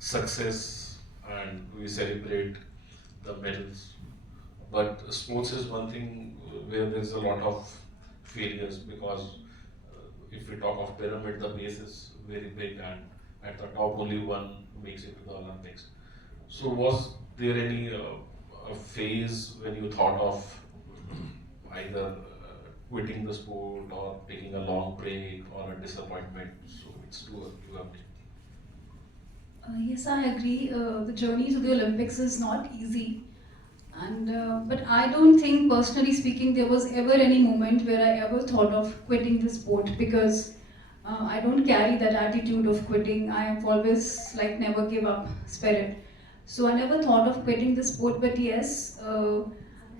success and we celebrate the medals. But sports is one thing where there's a lot of failures because if we talk of pyramid, the base is very big and at the top only one makes it to the Olympics. So was there any a phase when you thought of either quitting the sport or taking a long break or a disappointment? So it's to have. Yes, I agree. The journey to the Olympics is not easy, and but I don't think, personally speaking, there was ever any moment where I ever thought of quitting the sport because I don't carry that attitude of quitting. I have always like never give up spirit. So I never thought of quitting the sport. But yes,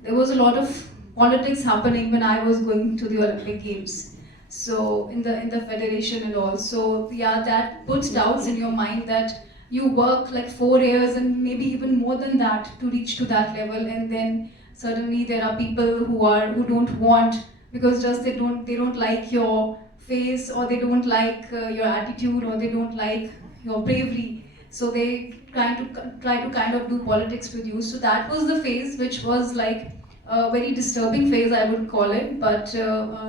there was a lot of politics happening when I was going to the Olympic Games. So in the federation and all. So yeah, that puts doubts in your mind that you work like 4 years and maybe even more than that to reach to that level, and then suddenly there are people who don't want because just they don't like your face, or they don't like your attitude, or they don't like your bravery, so they try to kind of do politics with you. So that was the phase which was like a very disturbing phase, I would call it. But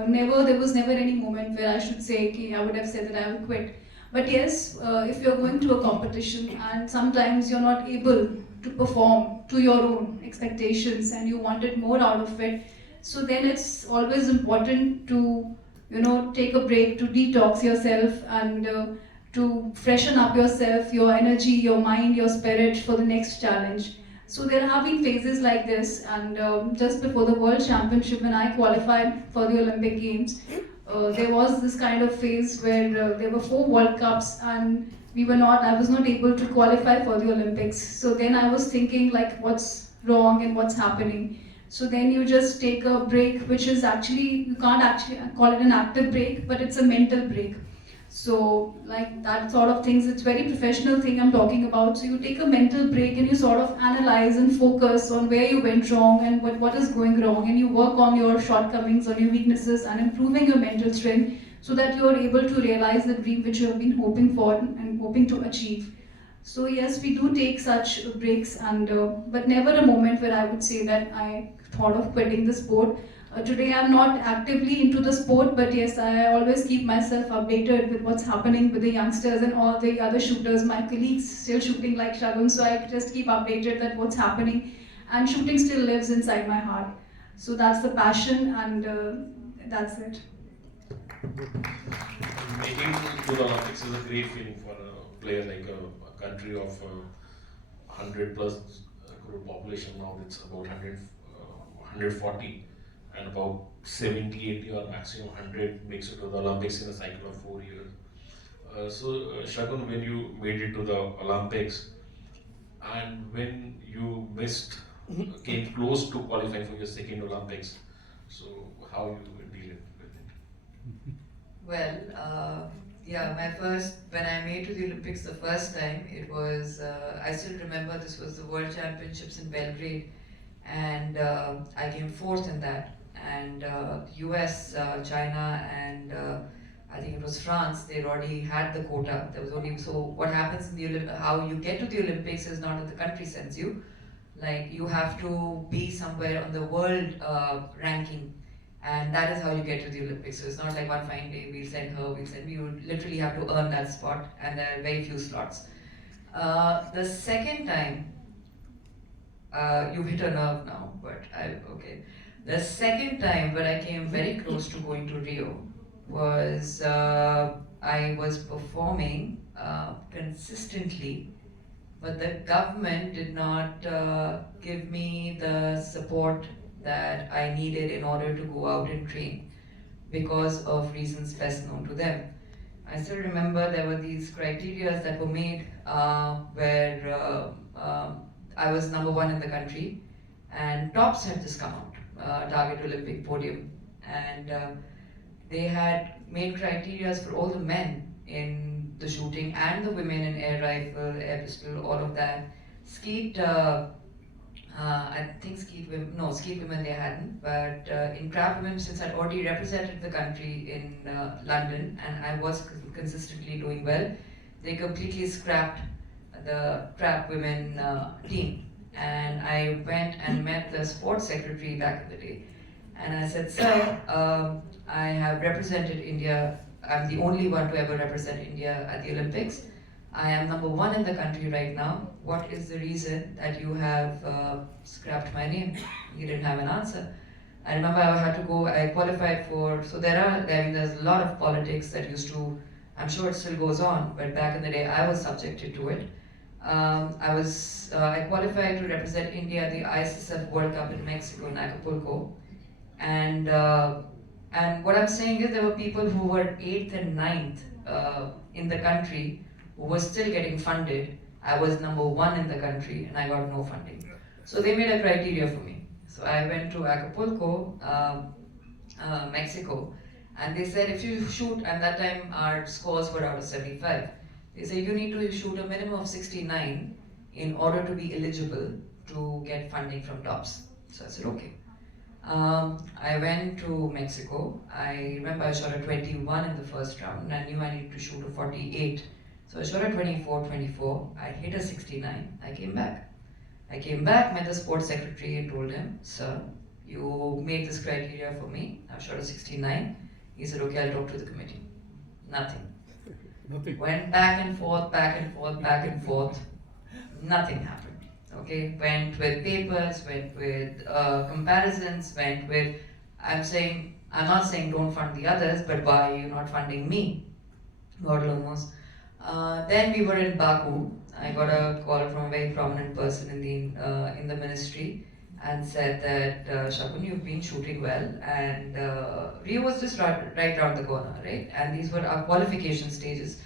never there was never any moment where I should say, okay, I would have said that I will quit. But yes, if you're going to a competition and sometimes you're not able to perform to your own expectations and you wanted more out of it, so then it's always important to, take a break, to detox yourself, and to freshen up yourself, your energy, your mind, your spirit for the next challenge. So there have been phases like this, and just before the World Championship, when I qualified for the Olympic Games, there was this kind of phase where there were 4 World Cups, and I was not able to qualify for the Olympics. So then I was thinking like, what's wrong and what's happening? So then you just take a break, which is actually, you can't actually call it an active break, but it's a mental break. So like that sort of things, it's very professional thing I'm talking about. So you take a mental break and you sort of analyze and focus on where you went wrong and what is going wrong, and you work on your shortcomings, on your weaknesses, and improving your mental strength so that you are able to realize the dream which you have been hoping for and hoping to achieve. So yes, we do take such breaks, and but never a moment where I would say that I thought of quitting the sport. Today I'm not actively into the sport, but yes, I always keep myself updated with what's happening with the youngsters and all the other shooters, my colleagues still shooting like Shagun, so I just keep updated that what's happening, and shooting still lives inside my heart. So that's the passion, and that's it. Making it to the Olympics is a great feeling for a player like a country of 100 plus crore population. Now it's about 140, and about 70, 80 or maximum 100 makes it to the Olympics in a cycle of 4 years. Shagun, when you made it to the Olympics and when you missed, came close to qualifying for your second Olympics, so how you deal with it? Well, yeah, when I made to the Olympics the first time, it was, I still remember this was the World Championships in Belgrade, and I came fourth in that. And US, China, and I think it was France, they already had the quota. There was only, so what happens in the how you get to the Olympics is not that the country sends you. Like, you have to be somewhere on the world ranking, and that is how you get to the Olympics. So it's not like one fine day we'll send her, we'll send you. Literally have to earn that spot, and there are very few slots. The second time, you hit a nerve now, but okay. The second time when I came very close to going to Rio was I was performing consistently, but the government did not give me the support that I needed in order to go out and train because of reasons best known to them. I still remember there were these criteria that were made where I was number one in the country, and tops had just come out, target Olympic podium, and they had made criteria for all the men in the shooting and the women in air rifle, air pistol, all of that. Skeet, I think skeet women they hadn't, but in craft women, since I'd already represented the country in London and I was consistently doing well, they completely scrapped the trap women team. And I went and met the sports secretary back in the day. And I said, sir, I have represented India. I'm the only one to ever represent India at the Olympics. I am #1 in the country right now. What is the reason that you have scrapped my name? He didn't have an answer. I remember I had to go, I qualified for, so there's a lot of politics that used to, I'm sure it still goes on, but back in the day I was subjected to it. I qualified to represent India at the ISSF World Cup in Mexico, in Acapulco. And what I'm saying is there were people who were 8th and 9th in the country who were still getting funded. I was #1 in the country and I got no funding. So they made a criteria for me. So I went to Acapulco, Mexico, and they said if you shoot, and that time our scores were out of 75, they said you need to shoot a minimum of 69 in order to be eligible to get funding from TOPS. So I said okay. I went to Mexico. I remember I shot a 21 in the first round and I knew I needed to shoot a 48. So I shot a 24. I hit a 69. I came back, met the sports secretary and told him, sir, you made this criteria for me. I shot a 69. He said, okay, I'll talk to the committee. Nothing. Went back and forth. Nothing happened. Okay, went with papers, went with comparisons, went with, I'm not saying don't fund the others, but why are you not funding me? God almost. Then we were in Baku. I got a call from a very prominent person in the ministry and said that Shagun, you've been shooting well, and Rio was just right around the corner, right? And these were our qualification stages.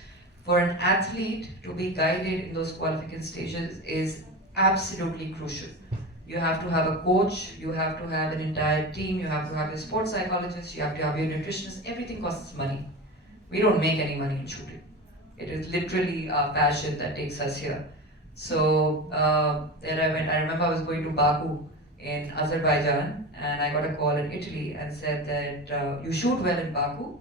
For an athlete to be guided in those qualification stages is absolutely crucial. You have to have a coach, you have to have an entire team, you have to have your sports psychologist, you have to have your nutritionist. Everything costs money. We don't make any money in shooting. It is literally our passion that takes us here. So there I went. I remember I was going to Baku in Azerbaijan, and I got a call in Italy and said that you shoot well in Baku,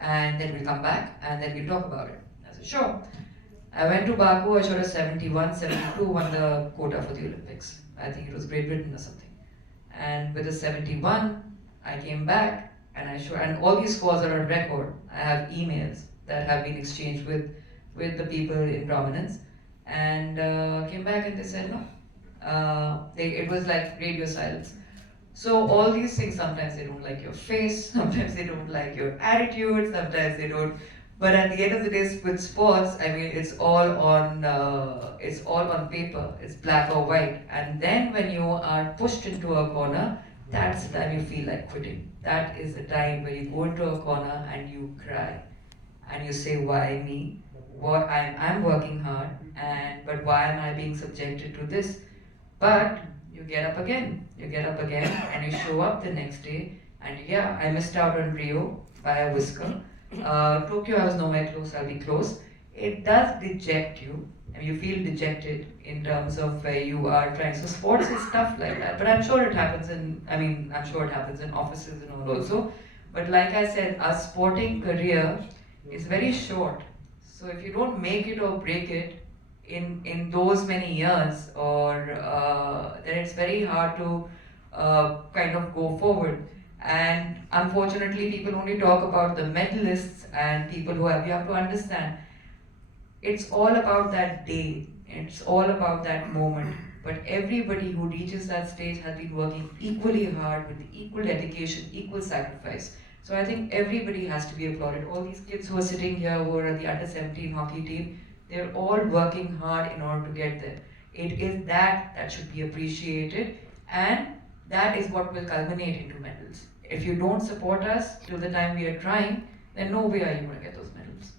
and then we'll come back and then we'll talk about it. I said sure. I went to Baku. I shot a 71, 72, won the quota for the Olympics. I think it was Great Britain or something. And with a 71, I came back and I showed, and all these scores are on record. I have emails that have been exchanged with the people in prominence, and came back and they said no. It was like radio silence. So all these things, sometimes they don't like your face, sometimes they don't like your attitude, sometimes they don't. But at the end of the day, with sports, I mean, it's all on paper. It's black or white. And then when you are pushed into a corner, that's the time you feel like quitting. That is the time where you go into a corner and you cry, and you say, "Why me? What I'm working hard, but why am I being subjected to this?" But you get up again. You get up again, and you show up the next day. And yeah, I missed out on Rio by a whisker. Tokyo, I was nowhere close. I'll be close. It does deject you, and you feel dejected in terms of where you are trying. So sports is stuff like that. But I'm sure it happens in offices and all also. But like I said, our sporting career is very short. So if you don't make it or break it in those many years, then it's very hard to kind of go forward. And unfortunately, people only talk about the medalists and people who have. You have to understand, it's all about that day. It's all about that moment. But everybody who reaches that stage has been working equally hard with equal dedication, equal sacrifice. So I think everybody has to be applauded. All these kids who are sitting here, who are at the under 17 hockey team, they're all working hard in order to get there. It is that should be appreciated, and that is what will culminate into medals. If you don't support us till the time we are trying, then no way are you going to get those medals.